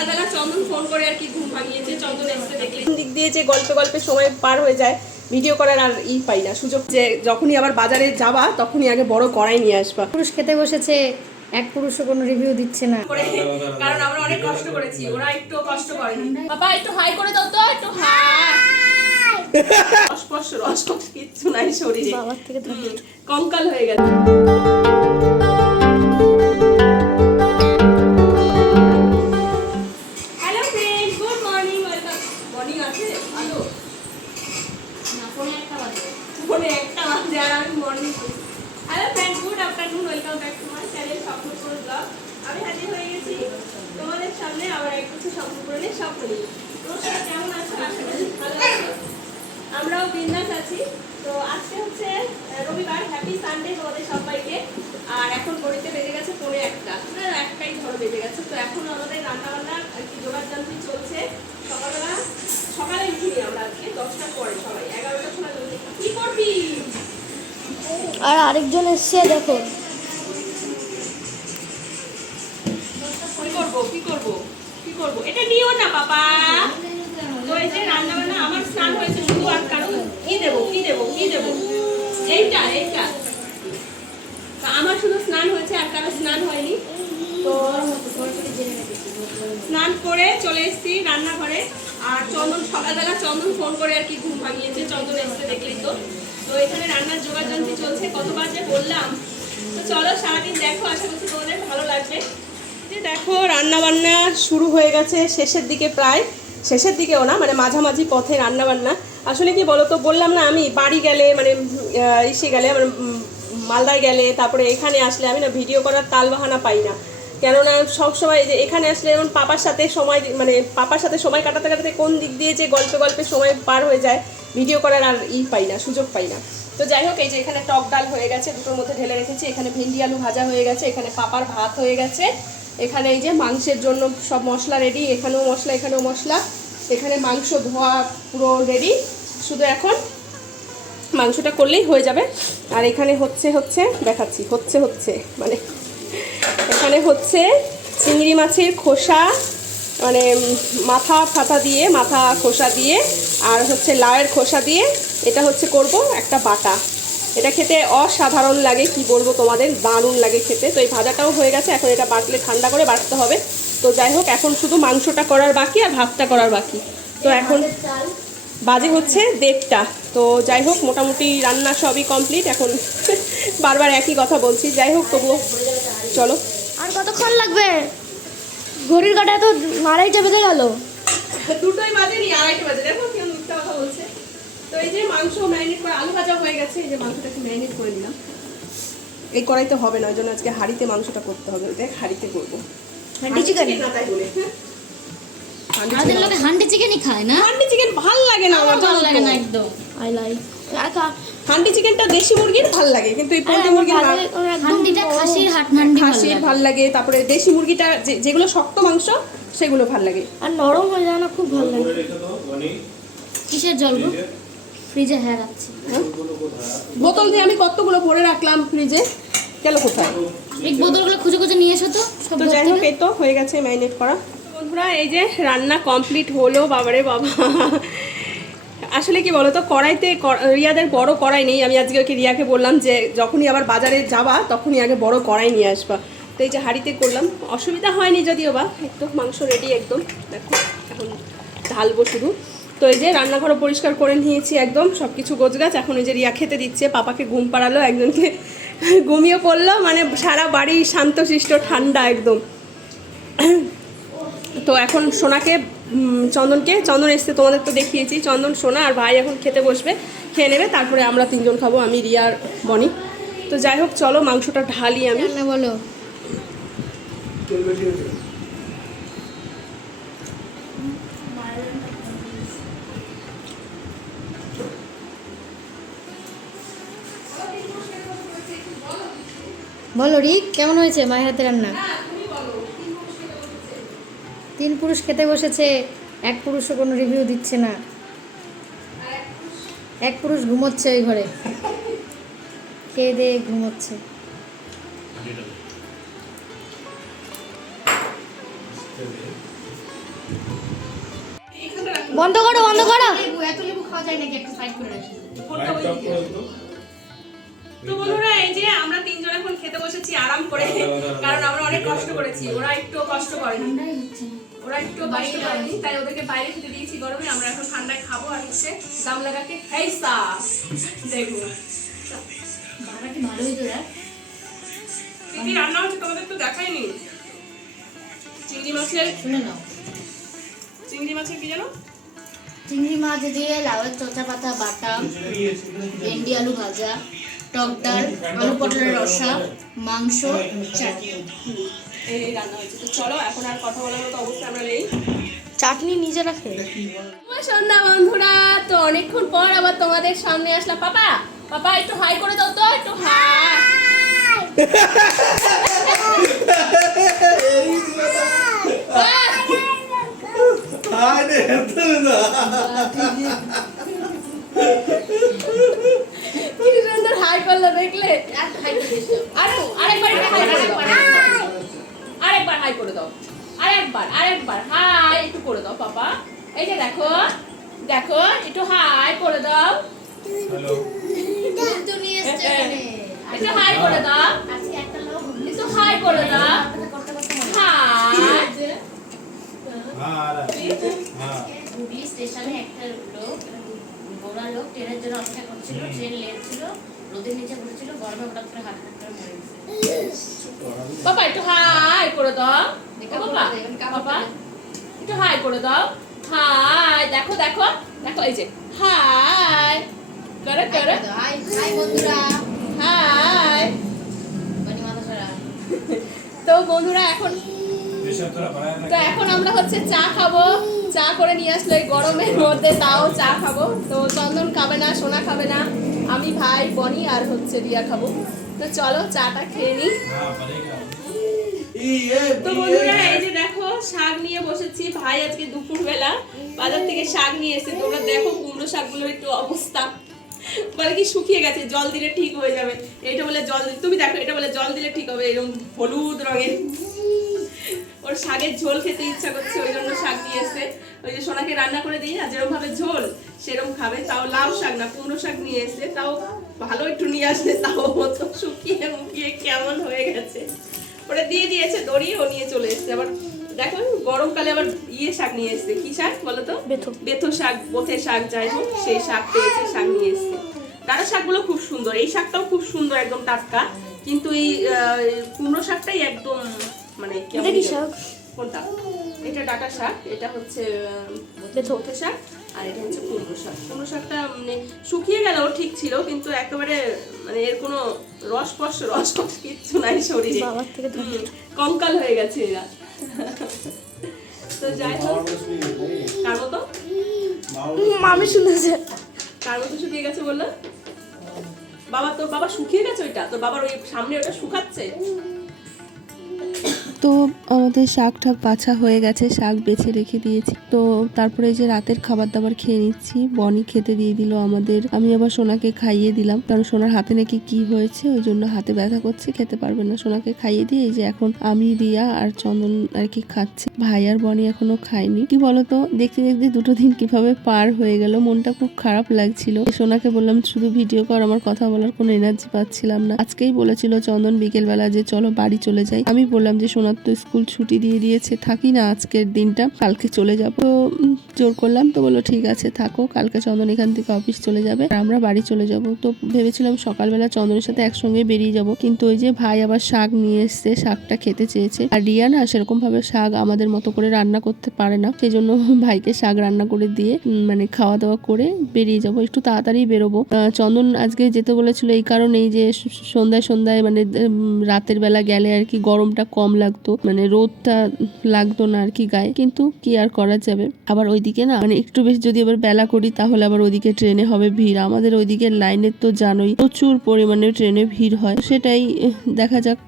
সকালবেলা চন্দন ফোন করে আর কি ঘুম ভাঙিয়েছে চন্দন এসে দেখলে দিক দিয়ে যে গল্পে গল্পে সময় পার হয়ে যায় ভিডিও করার আর ই পাই না। সুযোগ যে যখনই আবার বাজারে যাবা তখনই আগে বড় কড়াই নিয়ে আসবা। পুরুষ খেতে বসেছে এক পুরুষও কোনো রিভিউ দিচ্ছে না। করে কারণ আমরা অনেক কষ্ট করেছি ওরা একটু কষ্ট করেনি। বাবা একটু হাই করে দাও তো একটু হাই। কিচ্ছু নাই শরীরে। বাবার থেকে কঙ্কাল হয়ে গেছে। তোমরা সবাই কেমন আছো আশা ভালো আছো। আমরাও বিন্দাস আছি। তো আজকে হচ্ছে রবিবার হ্যাপি সানডে তোমাদের সবাইকে। আর এখন ঘড়িতে বেজে গেছে পৌনে একটা। না একটাই ধরো বেজে গেছে। তো এখন আমাদের রান্না বান্নার আর কি জোগাড় যন্ত্রী চলছে। সকালবেলা, সকালে উঠিনি আমরা আজকে, দশটার পরে সবাই। এগারোটার সময়। কি করবি? আর আরেকজন এসছে, দেখো। আমার স্নান শুধু স্নান হয়েছে আর কারও স্নান হয়নি। স্নান করে চলে এসেছি রান্নাঘরে। আর চন্দন, সকালবেলা চন্দন ফোন করে আর কি ঘুম ভাঙিয়েছে, চন্দন এসে দেখলেই তো। তো এখানে রান্নার যন্ত্রী চলছে, কতবার যে বললাম। তো চলো সারাদিন দেখো, আশা করছি তোমাদের ভালো লাগবে। দেখো রান্না বান্না শুরু হয়ে গেছে শেষের দিকে প্রায়। শেষের দিকেও না মানে মাঝামাঝি পথে রান্না বান্না আসলে কি বলতো, বললাম না আমি, বাড়ি গেলে মানে ইসে গেলে মানে মালদায় গেলে, তারপরে এখানে আসলে আমি না ভিডিও করার তাল বাহানা পাই না। কেননা সবসময় যে এখানে আসলে যেমন পাপার সাথে সময় মানে পাপার সাথে সময় কাটাতে কাটাতে কোন দিক দিয়ে যে গল্পে গল্পে সময় পার হয়ে যায়, ভিডিও করার আর ই পাই না, সুযোগ পাই না। তো যাই হোক, এই যে এখানে টক ডাল হয়ে গেছে, দুটোর মধ্যে ঢেলে রেখেছি। এখানে ভেন্ডি আলু ভাজা হয়ে গেছে, এখানে পাপার ভাত হয়ে গেছে। এখানে এই যে মাংসের জন্য সব মশলা রেডি এখানেও মশলা এখানেও মশলা। এখানে মাংস ধোয়া পুরো রেডি শুধু এখন মাংসটা করলেই হয়ে যাবে। আর এখানে হচ্ছে হচ্ছে, দেখাচ্ছি, হচ্ছে হচ্ছে মানে এখানে হচ্ছে চিংড়ি মাছের খোসা মানে মাথা ফাতা দিয়ে, মাথা খোসা দিয়ে, আর হচ্ছে লাউয়ের খোসা দিয়ে এটা হচ্ছে করব একটা বাটা। এটা খেতে অসাধারণ লাগে কি বলব তোমাদের? দারুণ লাগে খেতে। তো এই ভাজাটাও হয়ে গেছে এখন এটা বাটলে ঠান্ডা করে বাটতে হবে। তো যাই হোক এখন শুধু মাংসটা করার বাকি আর ভাতটা করার বাকি। তো এখন বাজে হচ্ছে দেড়টা। তো যাই হোক মোটামুটি রান্না সবই কমপ্লিট। এখন বারবার একই কথা বলছি। যাই হোক তবুও চলো। আর কতক্ষণ লাগবে? ঘড়ির কাটা তো আড়াইটা বেজে গেল। দুটোই বাজে নি আড়াইটে বাজে। দেখো তো এই যে মাংস ম্যারিনেট করে আলু ভাজা হয়ে গেছে এই যে মাংসটাকে ম্যারিনেট করে দিলাম এই কড়াইতে হবে না ওই জন্য আজকে হাঁড়িতে মাংসটা করতে হবে দেখ হাঁড়িতে করব। হান্ডি চিকেন? না তাই বলে। হ্যাঁ। আমাদের লোকে হান্ডি চিকেনই খায় না? হাঁড়ি চিকেন ভালো লাগে না আমার আমার ভালো লাগে না একদম। আই লাইক হান্ডি চিকেনটা দেশি মুরগির ভালো লাগে কিন্তু এই পোল্ট্রি মুরগির ভাল- হান্ডিটা খাসির হাট হান্ডি খাসির লাগে। ভালো লাগে তারপরে দেশি মুরগিটা যে- যেগুলো শক্ত মাংস সেগুলো ভালো লাগে। আর নরম হয়ে যায় না খুব ভালো লাগে। কিসের জল গো? ফ্রিজে হ্যাঁ রাখছি। বোতল দিয়ে আমি কতগুলো ভরে রাখলাম ফ্রিজে? গেল কোথায়? এই বোতলগুলো খুঁজে খুঁজে নিয়ে এসো তো সব তো যাই হোক। এই তো হয়ে গেছে ম্যারিনেট করা। বন্ধুরা এই যে রান্না কমপ্লিট হলো বাবারে বাবা। আসলে কি বলতো কড়াইতে রিয়াদের বড় কড়াই নেই। আমি আজকে ওকে রিয়াকে বললাম যে যখনই আবার বাজারে যাবা তখনই আগে বড় কড়াই নিয়ে আসবা। তো এই যে হাঁড়িতে করলাম। অসুবিধা হয়নি যদিও বা একটু মাংস রেডি একদম। দেখো এখন ঢালবো শুধু। তো এই যে রান্নাঘরও পরিষ্কার করে নিয়েছি একদম সব কিছু গোছগাছ। এখন এই যে রিয়া খেতে দিচ্ছে, পাপাকে ঘুম পাড়ালো, একজনকে ঘুমিয়ে পড়ল মানে সারা বাড়ি শান্তশিষ্ট ঠান্ডা একদম। তো এখন সোনাকে চন্দনকে, চন্দন এসছে, তোমাদের তো দেখিয়েছি, চন্দন, সোনা আর ভাই এখন খেতে বসবে, খেয়ে নেবে, তারপরে আমরা তিনজন খাব, আমি, রিয়া আর বনি। তো যাই হোক, চলো মাংসটা ঢালি আমি। বলো। বলো রিক কেমন হয়েছে মায়ের হাতে রান্না? তিন পুরুষ খেতে বসেছে। এক পুরুষও কোনো রিভিউ দিচ্ছে না। এক পুরুষ? ঘুমোচ্ছে ওই ঘরে। খেয়ে দিয়ে ঘুমোচ্ছে। বন্ধ করো বন্ধ করো। এত লেবু খাওয়া যায় নাকি? একটা সাইড করে রাখি। তো বন্ধুরা এই যে আমরা তিনজন এখন খেতে বসেছি আরাম করে কারণ আমরা অনেক কষ্ট করেছি। ওরা একটু কষ্ট করেনি। না ওরা একটু করেনি তাই ওদেরকে বাইরে খেতে দিয়েছি গরমে। আমরা এখন ঠান্ডায় খাব আর হচ্ছে দাম লাগাকে দেখব কি রান্না হচ্ছে তোমাদের তো দেখাইনি? চিংড়ি মাছের শুনে নাও। চিংড়ি মাছের কি জানো চিংড়ি মাছ দিয়ে লাউয়ের চচা পাতা বাটা ভেন্ডি আলু ভাজা। টক ডাল আলু পটলের রসা মাংস চাটনি। এই রান্না হচ্ছে তো চলো এখন আর কথা বলার মতো অবস্থা আমরা নেই। চাটনি নিজে রাখে? শুভ সন্ধ্যা বন্ধুরা। তো অনেকক্ষণ পর আবার তোমাদের সামনে আসলাম। পাপা পাপা একটু হাই করে দাও তো একটু হাই। কি সুন্দর হাই করল দেখলে? আরে আরেকবার হাই করে দাও। আরেকবার হাই করে দাও। আরেকবার আরেকবার হাই একটু করে দাও পাপা। এই যে দেখো দেখো একটু হাই করে দাও। একটু হাই করে একটা হাই করে মনে হুগলি স্টেশনে একটা লোক গোড়া লোক ট্রেনের জন্য অপেক্ষা করছিল ট্রেন লেট ছিল। রোদের নিচে বসেছিল গরমে হঠাৎ করে হার্ট করে মরে গেছে। পাপা একটু হাই করে দাও। বাবা। একটু হাই করে দাও। হাই দেখো দেখো দেখো এই যে হাই। করে করে। হাই হাই বন্ধুরা। হাই। তো বন্ধুরা এখন তো এখন আমরা হচ্ছে চা খাব। চা করে নিয়ে আসলো এই গরমের মধ্যে তাও চা খাব। তো চন্দন খাবে না সোনা খাবে না। আমি ভাই বনি আর হচ্ছে রিয়া খাব। তো চলো চাটা খেয়ে নিই। তো বন্ধুরা এই যে দেখো শাক নিয়ে বসেছি। ভাই আজকে দুপুর বেলা বাজার থেকে শাক নিয়ে এসেছে। তোমরা দেখো কুমড়ো শাকগুলোর একটু অবস্থা। বলে কি শুকিয়ে গেছে জল দিলে ঠিক হয়ে যাবে। এটা বলে জল তুমি দেখো এটা বলে জল দিলে ঠিক হবে এরকম হলুদ রঙের। ওর শাকের ঝোল খেতে ইচ্ছা করছে ওই জন্য শাক নিয়ে এসে ওই যে সোনাকে রান্না করে দিই না যেরকম ভাবে ঝোল সেরকম খাবে। তাও লাউ শাক না কুমড়ো শাক নিয়ে এসে তাও ভালো একটু নিয়ে আসলে তাও মতো শুকিয়ে মুকিয়ে কেমন হয়ে গেছে। ওটা দিয়ে দিয়েছে দড়ি ও নিয়ে চলে এসেছে। আবার দেখো গরমকালে আবার ইয়ে শাক নিয়ে এসেছে। কি শাক বলো তো? বেথো। বেথো শাক বোথে শাক যাই হোক সেই শাক পেয়েছে শাক নিয়ে এসেছে। ডাটা শাকগুলো খুব সুন্দর। এই শাকটাও খুব সুন্দর একদম টাটকা। কিন্তু এই আহ, কুমড়ো শাকটাই একদম মানে কেমন এটা কি শাক? কোনটা? এটা ডাটা শাক এটা হচ্ছে। বেথো শাক আর এটা হচ্ছে কুমড়ো শাক। কুমড়ো শাকটা মানে শুকিয়ে গেলেও ঠিক ছিল কিন্তু একেবারে মানে এর কোনো রস পস রস পস কিচ্ছু নাই শরীরে। কঙ্কাল হয়ে গেছে এরা। তো যাই হোক কার মতো? মামি শুনেছে। কার মতো শুকিয়ে গেছে বলল? বাবা তোর বাবা শুকিয়ে গেছে ওইটা? তোর বাবার ওই সামনে ওটা শুকাচ্ছে? তো আমাদের শাক ঠাক বাছা হয়ে গেছে, শাক বেছে রেখে দিয়েছি। তো তারপরে যে রাতের খাবার দাবার খেয়ে নিচ্ছি, বনি খেতে দিয়ে দিল আমাদের। আমি আবার সোনাকে খাইয়ে দিলাম, কারণ সোনার হাতে নাকি কি হয়েছে, ওই জন্য হাতে ব্যথা করছে, খেতে পারবে না। সোনাকে খাইয়ে দিয়ে এই যে এখন আমি, রিয়া আর চন্দন আর কি খাচ্ছি। ভাই আর বনি এখনও খায়নি। কি বলতো, দেখতে দেখতে দুটো দিন কীভাবে পার হয়ে গেল, মনটা খুব খারাপ লাগছিল। সোনাকে বললাম, শুধু ভিডিও কর, আমার কথা বলার কোনো এনার্জি পাচ্ছিলাম না। আজকেই বলেছিল চন্দন বিকেলবেলা যে, চলো বাড়ি চলে যাই। আমি বললাম যে সোনার তো স্কুল ছুটি দিয়ে দিয়েছে, থাকি না আজকের দিনটা, কালকে চলে যাব। জোর করলাম তো বলল, ঠিক আছে, থাকো, কালকে চন্দন এখান থেকে অফিস চলে যাবে। আর আমরা বাড়ি চলে যাব। তো ভেবেছিলাম সকালবেলা চন্দনের সাথে একসঙ্গে বেরিয়ে যাব, কিন্তু ওই যে ভাই আবার শাক নিয়ে এসছে, শাকটা খেতে চেয়েছে। আর রিয়া না সেরকম ভাবে শাক আমাদের মতো করে রান্না করতে পারে না সেই জন্য ভাইকে শাক রান্না করে দিয়ে মানে খাওয়া দাওয়া করে বেরিয়ে যাব, একটু তাড়াতাড়ি বেরোবো। চন্দন আজকে যেতে বলেছিল এই কারণেই যে সন্ধ্যায় সন্ধ্যায় মানে রাতের বেলা গেলে আর কি গরমটা কম লাগতো। মানে রোদটা লাগতো না আর কি গায়ে। কিন্তু কি আর করা যাবে? আবার ওইদিকে না মানে একটু বেশি যদি আবার বেলা করি, তাহলে আবার ওইদিকে ট্রেনে হবে ভিড়। আমাদের ওইদিকে লাইনের তো জানোই, প্রচুর পরিমাণে ট্রেনে ভিড় হয়। সেটাই, দেখা যাক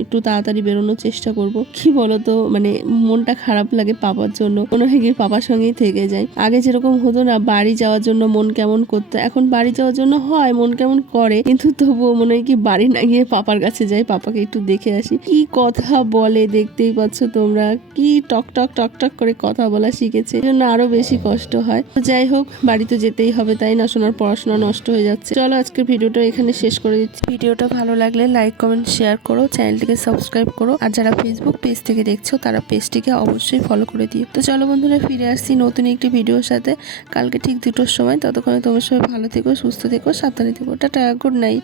একটু তাড়াতাড়ি বেরোনোর চেষ্টা করব। কি বলতো মানে মনটা খারাপ লাগে পাপার জন্য। কোনো কি পাপার সঙ্গেই থেকে যায় আগে যেরকম হতো না, বাড়ি যাওয়ার জন্য মন কেমন করতো। এখন বাড়ি যাওয়ার জন্য হয়, মন কেমন করে। কিন্তু তবুও মনে হয় কি বাড়ি না গিয়ে পাপার কাছে যাই, পাপাকে একটু দেখে আসি। কি কথা বলে বলে দেখতেই পাচ্ছ তোমরা কি টক টক টক টক করে কথা বলা শিখেছে। জন্য আরও বেশি কষ্ট হয়। তো যাই হোক, বাড়িতে যেতেই হবে তাই না? সোনার পড়াশোনা নষ্ট হয়ে যাচ্ছে। চলো আজকের ভিডিওটা এখানে শেষ করে দিচ্ছি। ভিডিওটা ভালো লাগলে লাইক, কমেন্ট, শেয়ার করো, চ্যানেলটিকে সাবস্ক্রাইব করো। আর যারা ফেসবুক পেজ থেকে দেখছ, তারা পেজটিকে অবশ্যই ফলো করে দিও। তো চলো বন্ধুরা, ফিরে আসছি নতুন একটি ভিডিওর সাথে। কালকে ঠিক দুটোর সময়। ততক্ষণে তোমার সবাই ভালো থেকো, সুস্থ থেকো, সাবধানে থেকো। Tata good night